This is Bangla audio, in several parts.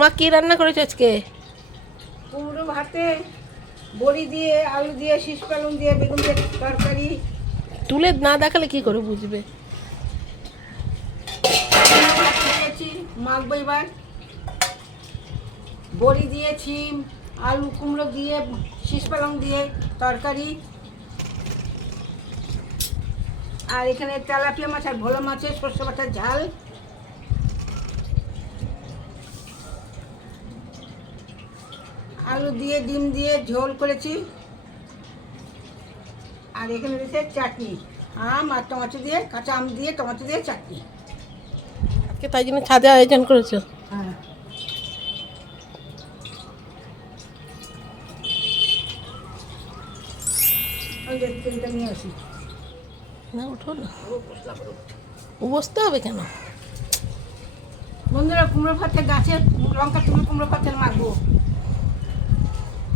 মা কি রান্না করেছ আজকে? কুমড়ো ভাতে বড়ি দিয়ে আলু দিয়ে শীষ পালং দিয়ে বেগুন দিয়ে তরকারি। তুলে না দেখালে কি করে বুঝবে? মাখবো এবার বড়ি দিয়েছি আলু কুমড়ো দিয়ে শীষ পালং দিয়ে তরকারি। আর এখানে তেলাপিয়া মাছ আর ভোলা মাছের সর্ষে বাটার ঝাল। আলু দিয়ে ডিম দিয়ে ঝোল করেছি। আর এখানে রয়েছে চাটনি। আম আর টমেটো দিয়ে কাঁচা আম দিয়ে টমেটো দিয়ে চাটনি। আজকে তাই জন্য ছাদে আয়োজন করেছ? হ্যাঁ। নিয়ে আসি। না উঠো না। বসতে হবে কেন? বন্ধুরা কুমড়ো ভাতের গাছে লঙ্কা তুলে কুমড়ো ভাতের মাখবো গাছেতে কুমড়ো তুলে- লঙ্কা তুলে নিয়ে আসি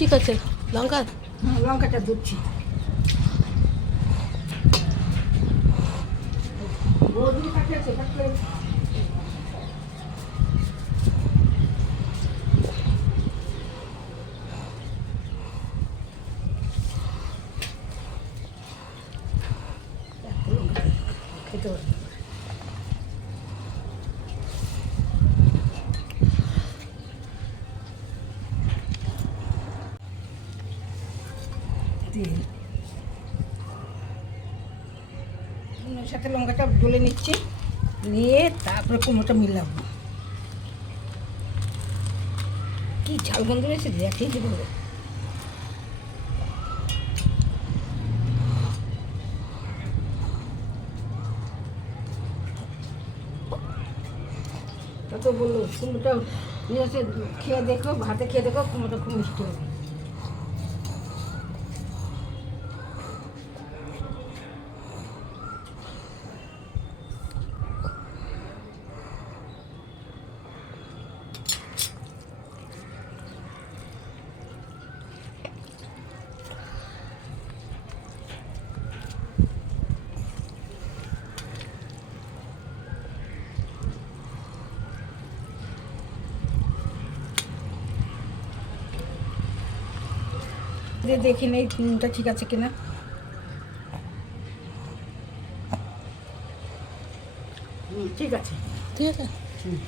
ঠিক আছে লঙ্কা হ্যাঁ, লঙ্কাটা ধুচ্ছি বৌদি কাছে আছে কাট করে খেতে পারব তেল নুনের সাথে লঙ্কাটা ডলে নিচ্ছি। নিয়ে তারপরে কুমড়োটা মিলাবো। কি ঝাল গন্ধ রয়েছে দেখেই দেবো তত বলল, কুমড়োটা নিয়ে খেয়ে দেখো, ভাতে খেয়ে দেখো, কুমড়োটা খুব মিষ্টি হবে। দিয়ে দেখি নেই নুনটা ঠিক আছে কিনা। হুম, ঠিক আছে। ঠিক আছে। হুম।